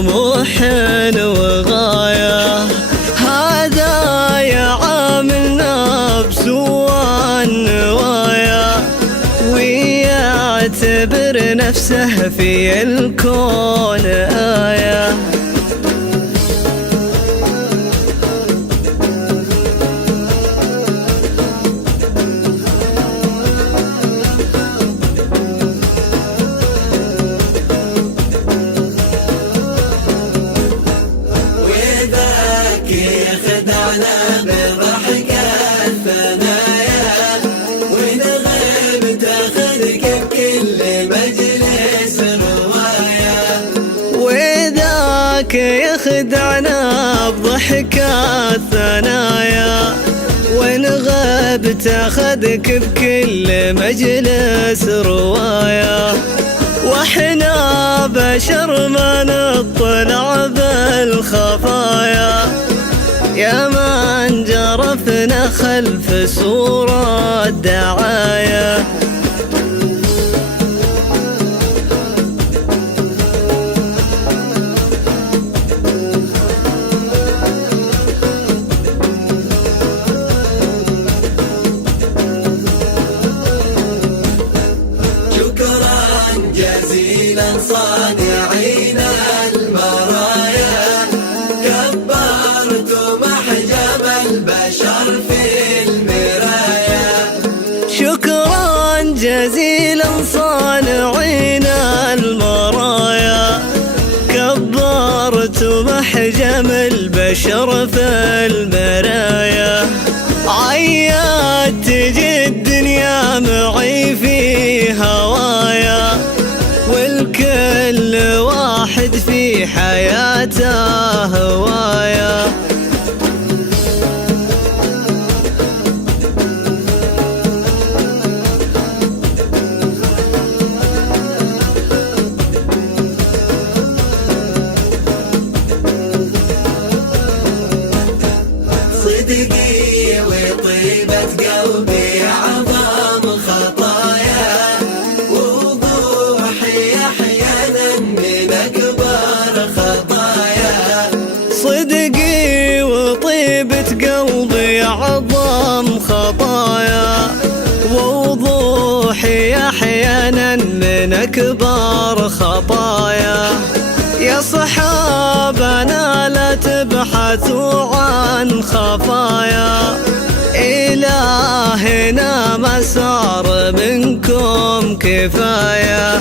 طموح وغاية، هذا يعامل نفس والنوايا، ويعتبر نفسه في الكون آية. يخدعنا بضحك الثنايا، ونغيب تاخذك بكل مجلس رواية. وذاك يخدعنا بضحك الثنايا، ونغيب تاخذك بكل مجلس رواية. واحنا بشر ما نطلع بالخفايا، يا من جرفنا خلف صورة الدعاية. شكرا جزيلا صانعين المرايا، كبرتم أحجام البشر في المرايا. شكرا جزيلا صانعين المرايا، كبرتم أحجام البشر في المرايا. عيات تجي الدنيا معي في هوايا، والكل واحد في حياته هوايا. صدقي وطيبة قلبي عظام خطايا، ووضوحي أحيانا من أكبر خطايا. صدقي وطيبة قلبي عظام خطايا، ووضوحي أحيانا من أكبر خطايا. يا صحابنا لا تبحثوا عن خفايا، إلهنا ما صار منكم كفاية.